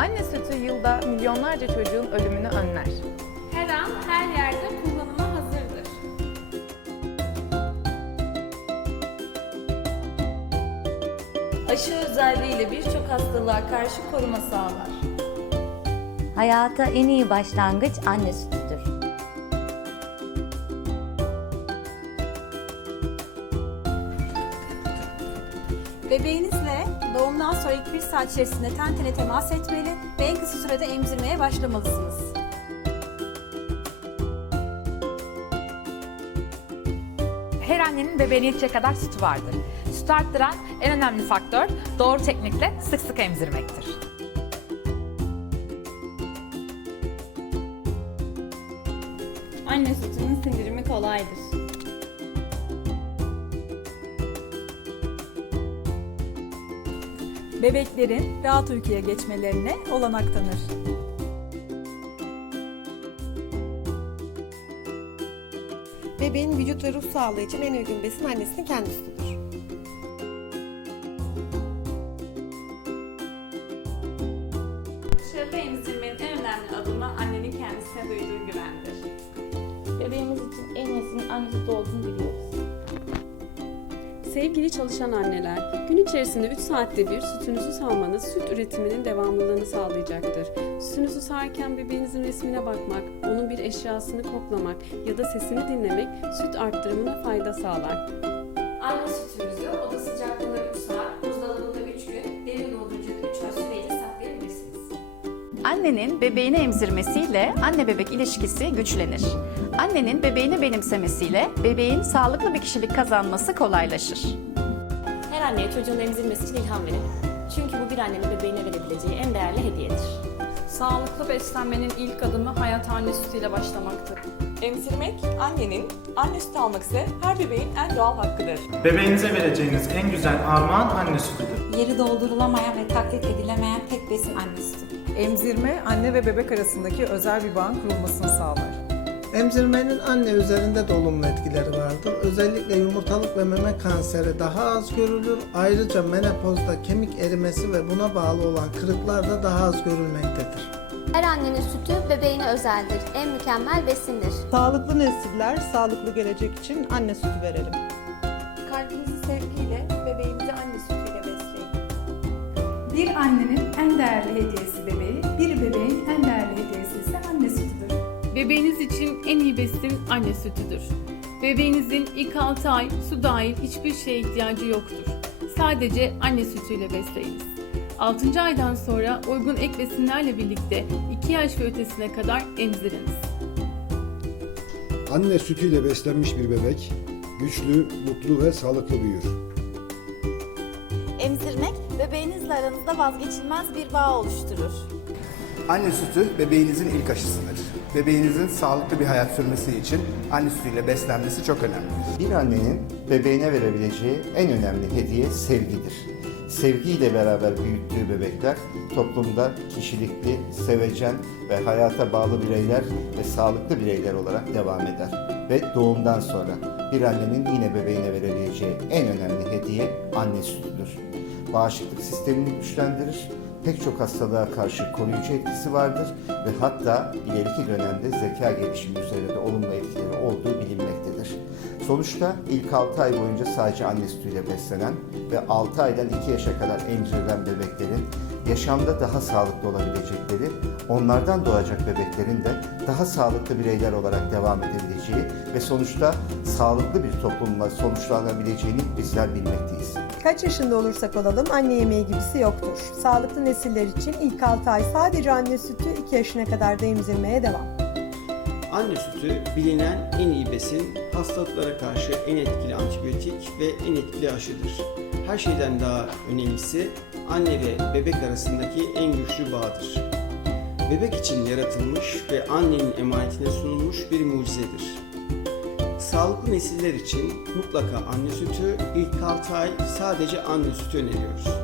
Anne sütü yılda milyonlarca çocuğun ölümünü önler. Her an her yerde kullanıma hazırdır. Aşı özelliğiyle birçok hastalığa karşı koruma sağlar. Hayata en iyi başlangıç anne sütüdür. Bebeğinizle doğumdan sonra ilk bir saat içerisinde ten tene temas etmeli ve en kısa sürede emzirmeye başlamalısınız. Her annenin bebeğine yetecek kadar sütü vardır. Sütü arttıran en önemli faktör doğru teknikle sık sık emzirmektir. Anne sütünün sindirimi kolaydır. Bebeklerin rahat uykuya geçmelerine olanak tanır. Bebeğin vücut ve ruh sağlığı için en uygun besin annesinin kendi Sevgili çalışan anneler, gün içerisinde 3 saatte bir sütünüzü sağmanız süt üretiminin devamlılığını sağlayacaktır. Sütünüzü sağarken bebeğinizin resmine bakmak, onun bir eşyasını koklamak ya da sesini dinlemek süt arttırımına fayda sağlar. Anne sütünüzü Annenin bebeğini emzirmesiyle anne bebek ilişkisi güçlenir. Annenin bebeğini benimsemesiyle bebeğin sağlıklı bir kişilik kazanması kolaylaşır. Her anneye çocuğun emzirmesi için ilham verelim. Çünkü bu bir annenin bebeğine verebileceği en değerli hediyedir. Sağlıklı beslenmenin ilk adımı hayat anne sütüyle başlamaktır. Emzirmek annenin, anne sütü almak ise her bebeğin en doğal hakkıdır. Bebeğinize vereceğiniz en güzel armağan anne sütüdür. Yeri doldurulamayan ve taklit edilemeyen tek besin anne sütü. Emzirme, anne ve bebek arasındaki özel bir bağın kurulmasını sağlar. Emzirmenin anne üzerinde de olumlu etkileri vardır. Özellikle yumurtalık ve meme kanseri daha az görülür. Ayrıca menopozda kemik erimesi ve buna bağlı olan kırıklar da daha az görülmektedir. Her annenin sütü bebeğine özeldir. En mükemmel besindir. Sağlıklı nesiller, sağlıklı gelecek için anne sütü verelim. Kalbinizi sevgiyle, bebeğinizi anne sütüyle besleyin. Bir annenin en değerli hediyesi Bebeğiniz için en iyi besin anne sütüdür. Bebeğinizin ilk 6 ay su dahil hiçbir şeye ihtiyacı yoktur. Sadece anne sütüyle besleyiniz. 6. aydan sonra uygun ek besinlerle birlikte 2 yaş ve ötesine kadar emziriniz. Anne sütüyle beslenmiş bir bebek güçlü, mutlu ve sağlıklı büyür. Emzirmek bebeğinizle aranızda vazgeçilmez bir bağ oluşturur. Anne sütü bebeğinizin ilk aşısıdır. Bebeğinizin sağlıklı bir hayat sürmesi için anne sütüyle beslenmesi çok önemli. Bir annenin bebeğine verebileceği en önemli hediye sevgidir. Sevgiyle beraber büyüttüğü bebekler toplumda kişilikli, sevecen ve hayata bağlı bireyler ve sağlıklı bireyler olarak devam eder. Ve doğumdan sonra bir annenin yine bebeğine verebileceği en önemli hediye anne sütüdür. Bağışıklık sistemini güçlendirir, pek çok hastalığa karşı koruyucu etkisi vardır ve hatta ileriki dönemde zeka gelişimi üzerinde olumlu etkileri olduğu bilinmektedir. Sonuçta ilk 6 ay boyunca sadece anne sütüyle beslenen ve 6 aydan 2 yaşa kadar emzirilen bebeklerin yaşamda daha sağlıklı olabilecekleri, onlardan doğacak bebeklerin de daha sağlıklı bireyler olarak devam edebileceği ve sonuçta sağlıklı bir toplumla sonuçlanabileceğini bizler bilmekteyiz. Kaç yaşında olursak olalım anne yemeği gibisi yoktur. Sağlıklı nesiller için ilk 6 ay sadece anne sütü 2 yaşına kadar da emzirmeye devam. Anne sütü bilinen en iyi besin, hastalıklara karşı en etkili antibiyotik ve en etkili aşıdır. Her şeyden daha önemlisi anne ve bebek arasındaki en güçlü bağdır. Bebek için yaratılmış ve annenin emanetine sunulmuş bir mucizedir. Sağlıklı nesiller için mutlaka anne sütü ilk 6 ay sadece anne sütü öneriyoruz.